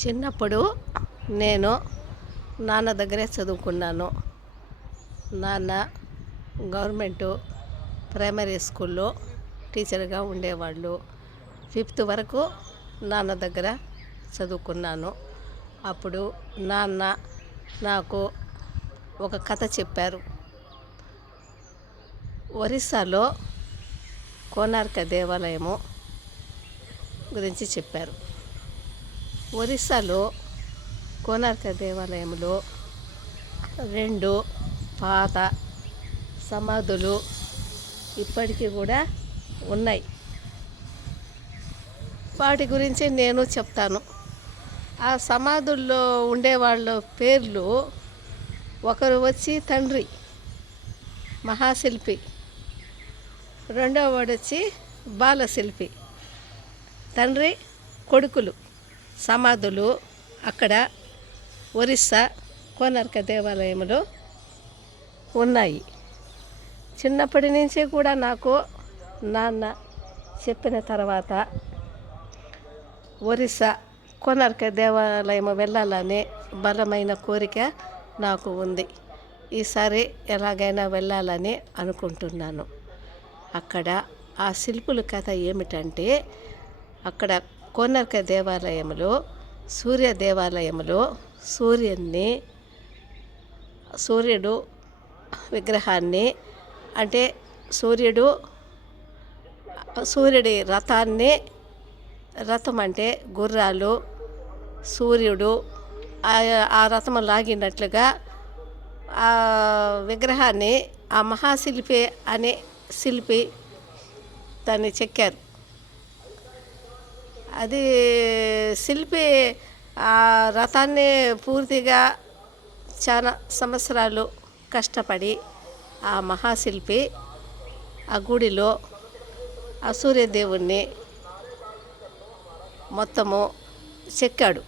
చిన్నప్పుడు నేను నాన్న దగ్గరే చదువుకున్నాను. నాన్న గవర్నమెంటు ప్రైమరీ స్కూల్లో టీచర్గా ఉండేవాళ్ళు. 5th వరకు నాన్న దగ్గర చదువుకున్నాను. అప్పుడు నాన్న నాకు ఒక కథ చెప్పారు. ఒరిస్సాలో కోనార్క దేవాలయము గురించి చెప్పారు. ఒరిస్సాలో కోనార్క దేవాలయంలో 2 పాత సమాధులు ఇప్పటికీ కూడా ఉన్నాయి. వాటి గురించి నేను చెప్తాను. ఆ సమాధుల్లో ఉండేవాళ్ళ పేర్లు, ఒకరు వచ్చి తండ్రి మహాశిల్పి, రెండవ వాడు వచ్చి బాలశిల్పి. తండ్రి కొడుకులు సమాధులు అక్కడ ఒరిస్సా కోనార్క దేవాలయంలో ఉన్నాయి. చిన్నప్పటి నుంచి కూడా నాకు నాన్న చెప్పిన తర్వాత ఒరిస్సా కోనార్క దేవాలయం వెళ్ళాలని బలమైన కోరిక నాకు ఉంది. ఈసారి ఎలాగైనా వెళ్ళాలని అనుకుంటున్నాను. అక్కడ ఆ శిల్పుల కథ ఏమిటంటే, అక్కడ కోనార్క దేవాలయంలో సూర్య దేవాలయంలో సూర్యుడు విగ్రహాన్ని, అంటే సూర్యుడి రథం అంటే గుర్రాలు, సూర్యుడు ఆ రథం లాగినట్లుగా ఆ విగ్రహాన్ని ఆ మహాశిల్పి అనే శిల్పి దాన్ని చెక్కారు. అది శిల్పి ఆ రథాన్ని పూర్తిగా చాలా సంవత్సరాలు కష్టపడి ఆ మహాశిల్పి ఆ గుడిలో ఆ సూర్యదేవుణ్ణి మొత్తము చెక్కాడు.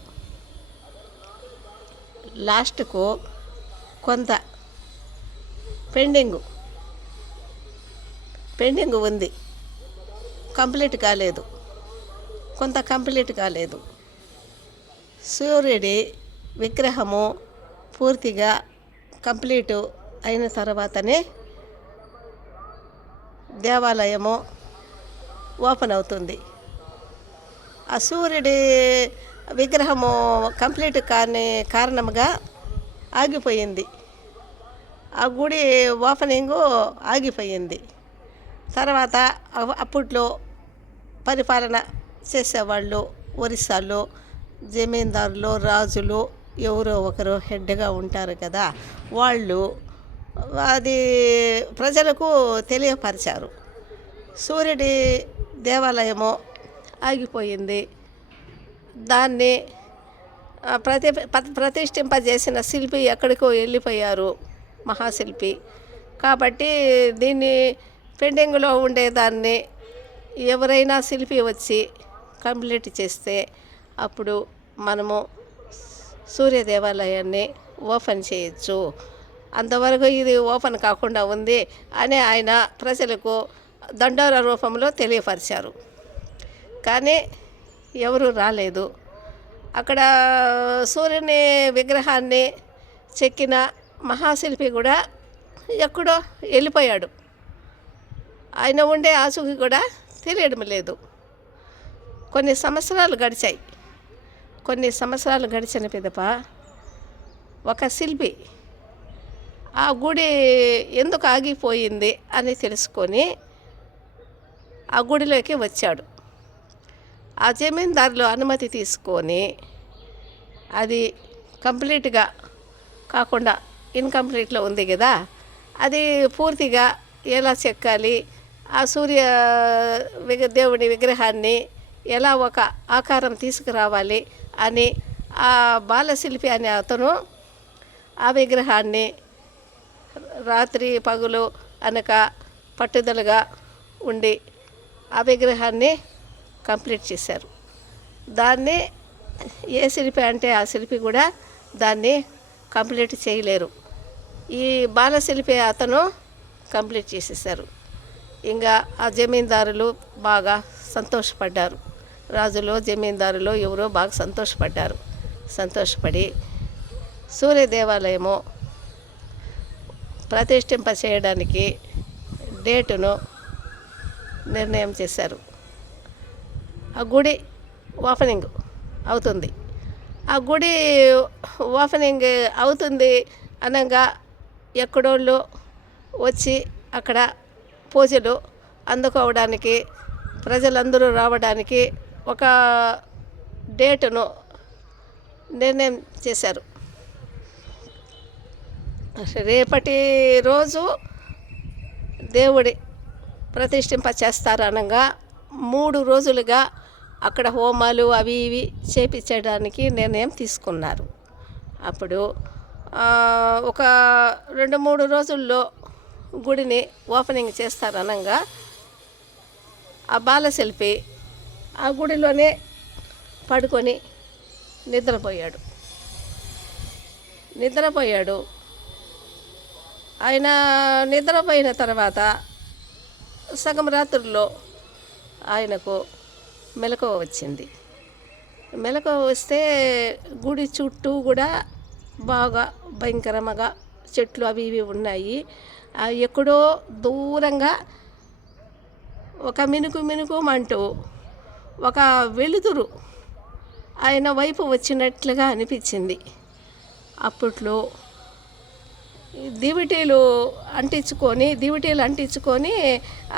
లాస్ట్కు కొంత పెండింగ్ ఉంది, కంప్లీట్ కాలేదు, కొంత కంప్లీట్ కాలేదు. సూర్యుడి విగ్రహము పూర్తిగా కంప్లీట్ అయిన తర్వాతనే దేవాలయము ఓపెన్ అవుతుంది. ఆ సూర్యుడి విగ్రహము కంప్లీట్ కాని కారణంగా ఆగిపోయింది. ఆ గుడి ఓపెనింగు ఆగిపోయింది. తర్వాత అప్పట్లో పరిపాలన చేసేవాళ్ళు ఒరిస్సాలో జమీందారులు, రాజులు ఎవరో ఒకరు హెడ్గా ఉంటారు కదా, వాళ్ళు అది ప్రజలకు తెలియపరిచారు. సూర్యుడి దేవాలయము ఆగిపోయింది, దాన్ని ప్రతిష్ఠింపజేసిన శిల్పి ఎక్కడికో వెళ్ళిపోయారు, మహాశిల్పి. కాబట్టి దీన్ని పెండింగ్లో ఉండేదాన్ని ఎవరైనా శిల్పి వచ్చి కంప్లీట్ చేస్తే అప్పుడు మనము సూర్య దేవాలయాన్ని ఓపెన్ చేయొచ్చు. అంతవరకు ఇది ఓపెన్ కాకుండా ఉంది అని ఆయన ప్రజలకు దండోర రూపంలో తెలియపరిచారు. కానీ ఎవరు రాలేదు. అక్కడ సూర్యుని విగ్రహాన్ని చెక్కిన మహాశిల్పి కూడా ఎక్కడో వెళ్ళిపోయాడు. ఆయన ఉండే ఆచూకీ కూడా తెలియడం లేదు. కొన్ని సంవత్సరాలు గడిచిన పిదప ఒక శిల్పి ఆ గుడి ఎందుకు ఆగిపోయింది అని తెలుసుకొని ఆ గుడిలోకి వచ్చాడు. ఆ జమీందారులు అనుమతి తీసుకొని అది కంప్లీట్గా కాకుండా ఇన్కంప్లీట్లో ఉంది కదా, అది పూర్తిగా ఎలా చెక్కాలి, ఆ దేవుడి విగ్రహాన్ని ఎలా ఒక ఆకారం తీసుకురావాలి అని ఆ బాలశిల్పి అనే అతను ఆ విగ్రహాన్ని రాత్రి పగులు అనక పట్టుదలగా ఉండి ఆ విగ్రహాన్ని కంప్లీట్ చేశారు. దాన్ని ఏ శిల్పి అంటే ఆ శిల్పి కూడా దాన్ని కంప్లీట్ చేయలేరు. ఈ బాలశిల్పి అతను కంప్లీట్ చేసేసారు. ఇంకా ఆ జమీందారులు బాగా సంతోషపడ్డారు. రాజులు, జమీందారులు ఎవరో బాగా సంతోషపడ్డారు. సంతోషపడి సూర్య దేవాలయము ప్రతిష్ఠింప చేయడానికి డేటును నిర్ణయం చేశారు. ఆ గుడి ఓపెనింగ్ అవుతుంది. ఆ గుడి ఓపెనింగ్ అవుతుంది అనగా ఎక్కడోళ్ళు వచ్చి అక్కడ పూజలు అందుకోవడానికి, ప్రజలందరూ రావడానికి ఒక డేటును నిర్ణయం చేశారు. రేపటి రోజు దేవుడి ప్రతిష్ఠింప చేస్తారు అనగా 3 రోజులుగా అక్కడ హోమాలు అవి ఇవి చేపించడానికి నిర్ణయం తీసుకున్నారు. అప్పుడు ఒక 2-3 రోజుల్లో గుడిని ఓపెనింగ్ చేస్తారనగా ఆ బాలశిల్పి ఆ గుడిలోనే పడుకొని నిద్రపోయాడు. ఆయన నిద్రపోయిన తర్వాత సగం రాత్రుల్లో ఆయనకు మెలకువ వచ్చింది. మెలకువ వస్తే గుడి చుట్టూ కూడా బాగా భయంకరంగా చెట్లు అవి ఇవి ఉన్నాయి. ఎక్కడో దూరంగా ఒక మినుకుమంటూ ఒక వెలుతురు ఆయన వైపు వచ్చినట్లుగా అనిపించింది. అప్పట్లో దివిటీలు అంటించుకొని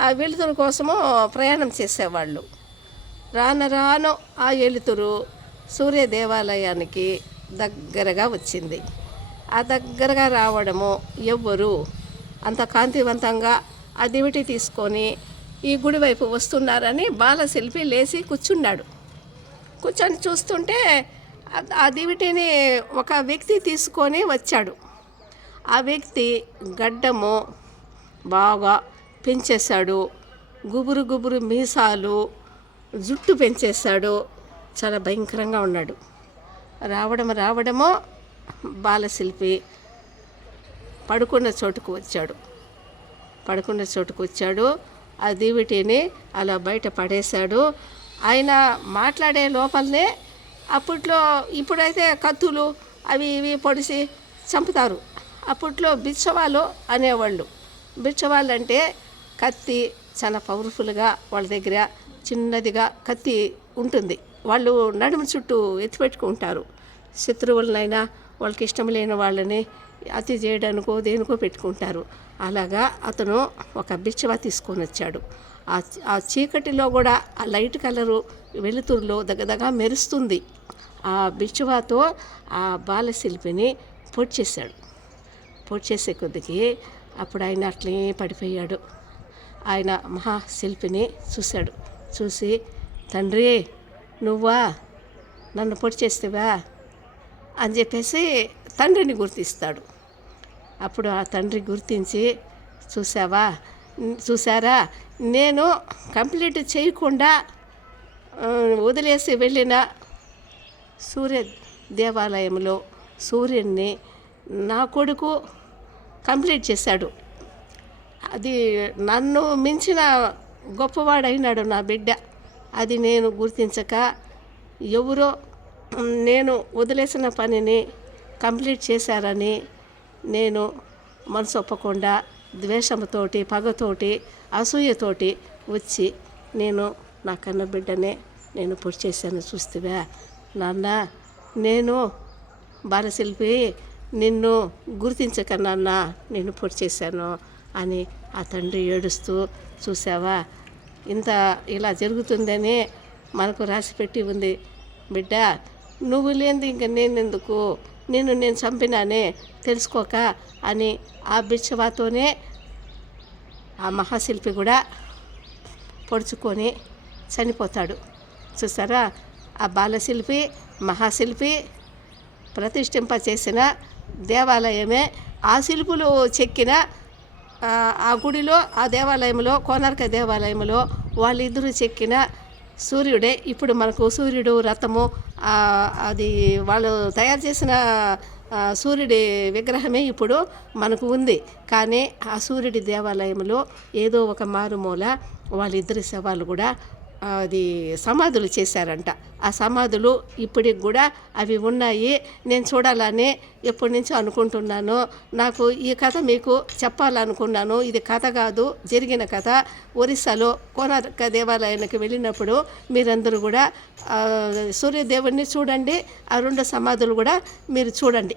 ఆ వెలుతురు కోసము ప్రయాణం చేసేవాళ్ళు. రాను ఆ వెలుతురు సూర్య దేవాలయానికి దగ్గరగా వచ్చింది. ఆ దగ్గరగా రావడము ఎవ్వరు అంత కాంతివంతంగా ఆ దివిటి తీసుకొని ఈ గుడి వైపు వస్తున్నారని బాలశిల్పి లేచి కూర్చొని చూస్తుంటే ఆ దివిటిని ఒక వ్యక్తి తీసుకొని వచ్చాడు. ఆ వ్యక్తి గడ్డము బాగా పెంచేశాడు, గుబురు మీసాలు, జుట్టు పెంచేశాడు, చాలా భయంకరంగా ఉన్నాడు. రావడమో బాలశిల్పి పడుకున్న చోటుకు వచ్చాడు. ఆ దివిటిని అలా బయట పడేశాడు. ఆయన మాట్లాడే లోపలనే ఇప్పుడైతే కత్తులు అవి ఇవి పొడిసి చంపుతారు. అప్పట్లో బిచ్చవాళ్ళు అనేవాళ్ళు. బిచ్చవాళ్ళు అంటే కత్తి చాలా పవర్ఫుల్గా వాళ్ళ దగ్గర చిన్నదిగా కత్తి ఉంటుంది. వాళ్ళు నడుము చుట్టూ ఎత్తిపెట్టుకుంటారు. శత్రువులనైనా వాళ్ళకి ఇష్టం లేని వాళ్ళని అతి చేయడానికో దేనికో పెట్టుకుంటారు. అలాగా అతను ఒక బిచ్చవ తీసుకొని వచ్చాడు. ఆ చీకటిలో కూడా ఆ లైట్ కలరు వెలుతురులో దగ్గరగా మెరుస్తుంది. ఆ బిచ్చవతో ఆ బాలశిల్పిని పొడిచేసే కొద్దికి అప్పుడు ఆయన అట్లే పడిపోయాడు. ఆయన మహాశిల్పిని చూసి తండ్రి నువ్వా నన్ను పొడిచేస్తావా అని చెప్పేసి తండ్రిని గుర్తిస్తాడు. అప్పుడు ఆ తండ్రి గుర్తించి చూసారా నేను కంప్లీట్ చేయకుండా వదిలేసి వెళ్ళిన సూర్య దేవాలయంలో సూర్యుడిని నా కొడుకు కంప్లీట్ చేశాడు. అది నన్ను మించిన గొప్పవాడైనాడు నా బిడ్డ. అది నేను గుర్తించక ఎవరో నేను వదిలేసిన పనిని కంప్లీట్ చేశారని నేను మనసు ఒప్పకుండా ద్వేషంతోటి, పగతోటి, అసూయతోటి వచ్చి నేను నా కన్న బిడ్డనే నేను పొడి చేశాను. చూస్తేవా నాన్న, నేను బాలశిల్పి నిన్ను గుర్తించక నాన్న నేను పొడి చేశాను అని ఆ తండ్రి ఏడుస్తూ, చూసావా ఇలా జరుగుతుందని మనకు రాసిపెట్టి ఉంది బిడ్డ, నువ్వు లేనిది ఇంకా నేనెందుకు, నేను చంపినానే తెలుసుకోక అని ఆ బిచ్చవాతోనే ఆ మహాశిల్పి కూడా పొడుచుకొని చనిపోతాడు. చూసారా, ఆ బాలశిల్పి మహాశిల్పి ప్రతిష్ఠింప చేసిన దేవాలయమే. ఆ శిల్పులు చెక్కిన ఆ గుడిలో, ఆ దేవాలయంలో, కోనార్క దేవాలయంలో వాళ్ళిద్దరూ చెక్కిన సూర్యుడే ఇప్పుడు మనకు సూర్యుడు రథము అది వాళ్ళు తయారు చేసిన సూర్యుడి విగ్రహమే ఇప్పుడు మనకు ఉంది. కానీ ఆ సూర్యుడి దేవాలయంలో ఏదో ఒక మారుమూల వాళ్ళిద్దరి శవాలు కూడా అది సమాధులు చేశారంట. ఆ సమాధులు ఇప్పటికి కూడా అవి ఉన్నాయి. నేను చూడాలని ఎప్పటి నుంచో అనుకుంటున్నాను. నాకు ఈ కథ మీకు చెప్పాలనుకున్నాను. ఇది కథ కాదు, జరిగిన కథ. ఒరిస్సాలో కోనార్క దేవాలయానికి వెళ్ళినప్పుడు మీరందరూ కూడా సూర్యదేవుడిని చూడండి, ఆ 2 సమాధులు కూడా మీరు చూడండి.